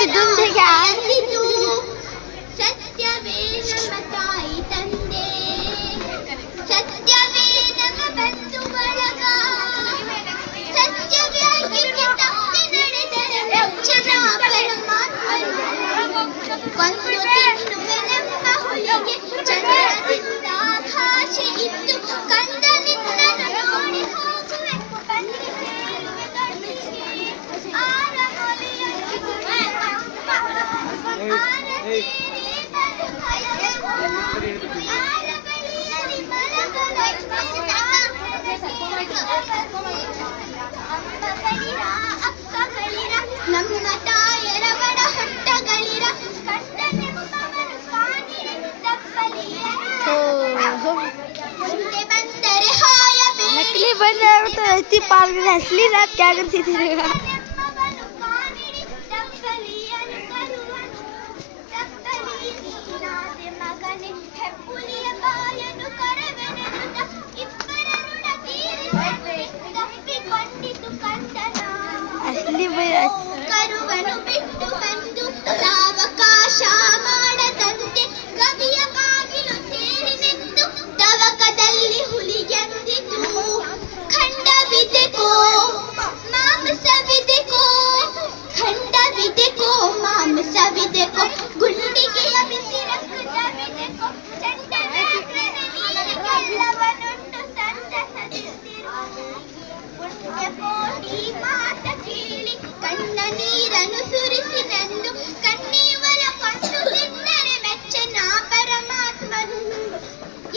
ಎಷ್ಟು ದುಂಡಿಗೆ ಸತ್ಯವೇ ನಮ್ಮ ತಾಯಿ ತಂದೆ, ಸತ್ಯವೇ ನಮ್ಮ ಬಂಧು ಬಳಗ, ಸತ್ಯವಾಗಿ ತಪ್ಪಿ ನಡೆದರೆ ಮೆಚ್ಚನ ಪರಮಾತ್ಮನು. ಕೊಂದು ತಿನ್ನುವೆನೆಂಬ ಹುಲಿಗೆ ಚಂದ್ರದಿಂದ ಭಾಷೆ ಇತ್ತು, ಕಂದ ನಿನ್ನನ್ನು ನೋಡಿ ಹೋಗುವೆ ಬಂದು ಸೇರುವೆ ಕಣ್ಣಿಗೆ. ಆರ ಮೊಲೆಯಲ್ಲಿ ನಮ್ಮ ತಾಯರ ಬಡ ಹೊಟ್ಟಗಳಿರ ಕಟ್ಟನೆಂಬವನು ಕಾಣಿರೆ ತಪ್ಪಲಿಯ. ಮುಂದೆ ಬಂದರೆ ಹಾಯ नकली बन रहा है तो ऐसी पाल में असली रात क्या करती थी ಕಟ್ಟನೆಂಬವನು ಕಾಣಿರೆ ತಪ್ಪಲಿಯನು ಕರುವನು. ತಪ್ಪಲಿ ನೀನಾದೆ ಮಗನೇ ಹೆಪ್ಪುಲಿಯ ಬಾಯನು ಕರವೆನೆನುತ ಇಬ್ಬರ ಋಣ ತೀರಿಸದೆ ತಪ್ಪಿಕೊಂಡಿತು ಕಂದನ. असली भाई ಕರುವನು ಬಿಟ್ಟು ಬಂದು ಸಾವಕಾಶ ಮಾಡದಂತೆ ಕವಿಯ ಬಾಗಿಲು ಸೇರಿ ನಿಂತು ತವಕದಲ್ಲಿ ಹುಲಿಗೆಂದಿತು. ಖಂಡವಿದೆಕೋ ಮಾಂಸವಿದೆಕೋ, ಖಂಡವಿದೆಕೋ ಮಾಂಸವಿದೆಕೋ, ಗುಂಡಿಗೆಯ ಬಿಸಿ ರಕ್ತವಿದೆಕೋ, ಚಂಡವ್ಯಾಘ್ರನ ನೀರಿಗೆಲ್ಲವನುಂಟು ಸಂತಸದಿರು. ಪುಣ್ಯಕೋಟಿ ಮಾತ ಕೇಳಿ ಕಣ್ಣ ನೀರನ್ನು ಸುರಿಸಿನೆಂದು ಕಣ್ಣೀವರ ಕೊಂಡು ತಿನ್ನರೆ ಮೆಚ್ಚನ ಪರಮಾತ್ಮನು.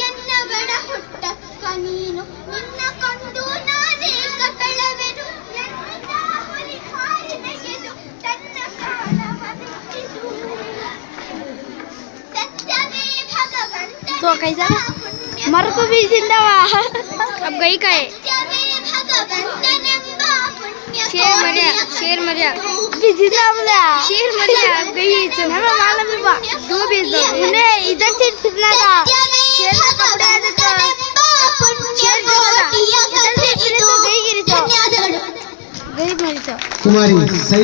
ಎನ್ನ ಬಡ ಹುಟ್ಟಕ್ಕ ನೀನು ನಿನ್ನ ಕೊಂಡು ನಾನೇಕ ಬೆಳವೆನು. ಎನ್ನುತ್ತಾ ಹುಲಿ ಹಾರಿ ನೆಗೆದು ತನ್ನ ಪ್ರಾಣವ ಬಿಟ್ಟಿತು. ಸತ್ಯವೇ ಭಗವಂತನ तो कैसा ಪುಣ್ಯ मर को भी जिंदा हुआ अब गई का है ಸತ್ಯವೇ ಭಗವಂತನೆಂಬ ಪುಣ್ಯ शेर मरिया भी जिंदा बोला शेर मरिया अब गई तो हमें मालूम ही बा दो भी दो उन्हें इधर से फिरना था शेर का कपड़ा है तो शेर जो था इधर से फिरे तो गई गिरी तो गई मरी तो कुमारी